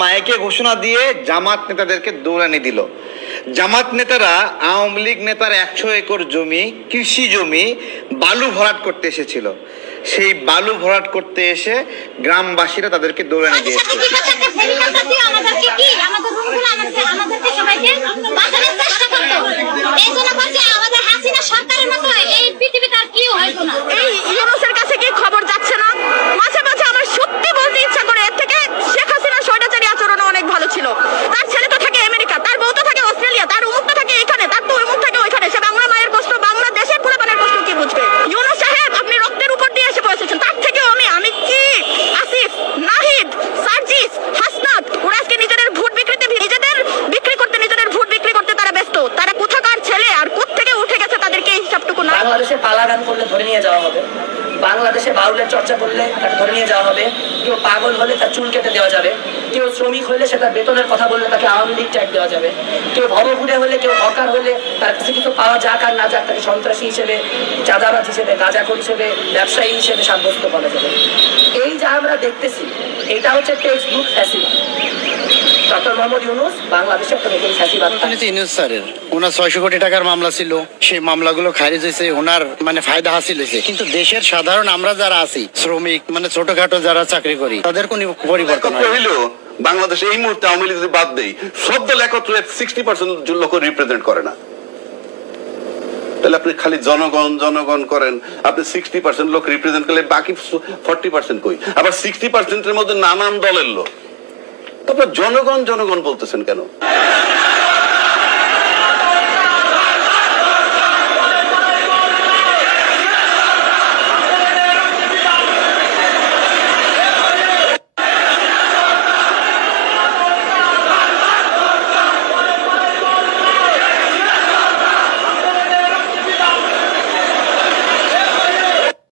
মাইকে ঘোষণা দিয়ে জামাত নেতাদেরকে দৌড়ানি দিল। জামাত নেতারা আওয়ামী লীগ নেতার 100 একর জমি, কৃষি জমি বালু ভরাট করতে এসেছিল। সেই বালু ভরাট করতে এসে গ্রামবাসীরা তাদেরকে দৌড়ানি দিয়েছে। খবর যাচ্ছে না, মাঝে মাঝে আমার সত্যি বলতে ইচ্ছা করে, এর থেকে শেখ হাসিনার স্বৈরাচারী আচরণ অনেক ভালো ছিল। তার ছেলে তো থাকে আমেরিকা, তার বউ তো থাকে অস্ট্রেলিয়া, তার উমুকটা থাকে এখানে, তার তো উমুক থাকে ওইখানে। সে বাংলা মায়ের কষ্ট, বাংলা দেশের পোলাপানের কষ্ট কি বুঝবে? ইউনূস সাহেব, আপনি রক্তের উপর দিয়ে এসে বসেছেন। তার থেকেও আমি কি আসিফ, নাহিদ, সার্জিস, হাসনাত, ওরা আজকে নিজেদের ভোট বিক্রিতে, নিজেদের বিক্রি করতে, নিজেদের ভোট বিক্রি করতে তারা ব্যস্ত। তারা কোথাকার ছেলে আর কোত্থেকে উঠে গেছে তাদেরকে এই হিসাবটুকু না। বাংলাদেশে পালা গান করলে ধরে নিয়ে যাওয়া হবে, বাংলাদেশে বাউলের চর্চা করলে তাকে ধরে নিয়ে যাওয়া হবে, কেউ পাগল হলে তার চুল কেটে দেওয়া যাবে, কেউ শ্রমিক হলে সেটা বেতনের কথা বললে তাকে আওয়ামী লীগ ট্যাগ দেওয়া যাবে, কেউ ভবঘুরে হলে, কেউ হকার হলে তার কাছে কিছু পাওয়া যাক আর না যাক তাকে সন্ত্রাসী হিসেবে, চাঁদাবাজ হিসেবে, গাঁজাখোর হিসেবে, ব্যবসায়ী হিসেবে সাব্যস্ত করা যাবে। এই যা আমরা দেখতেছি এটা হচ্ছে টেক্সট বুক ফ্যাসিবাদ। ডক্টর মোহাম্মদ ইউনূস বাংলাদেশে একটা নতুন ফ্যাসিবাদ। ইউনূস স্যারের ওনার 600 কোটি টাকার মামলা ছিল, সেই মামলাগুলো খারিজ হয়েছে, ওনার ফায়দা হাসিল হয়েছে। কিন্তু দেশের সাধারণ আমরা যারা আছি, শ্রমিক ছোটখাটো যারা চাকরি করি, তাদের কোনো পরিবর্তন হইল। বাংলাদেশে এই মুহূর্তে আওয়ামী লীগ বাদ দেই, সব দল একত্রে 60% লোক রিপ্রেজেন্ট করে না। তাহলে আপনি খালি জনগণ জনগণ করেন, আপনি 60% লোক রিপ্রেজেন্ট করলে বাকি 40% কই? আবার 60%-এর মধ্যে নানান দলের লোক, তারপর জনগণ জনগণ বলতেছেন কেন?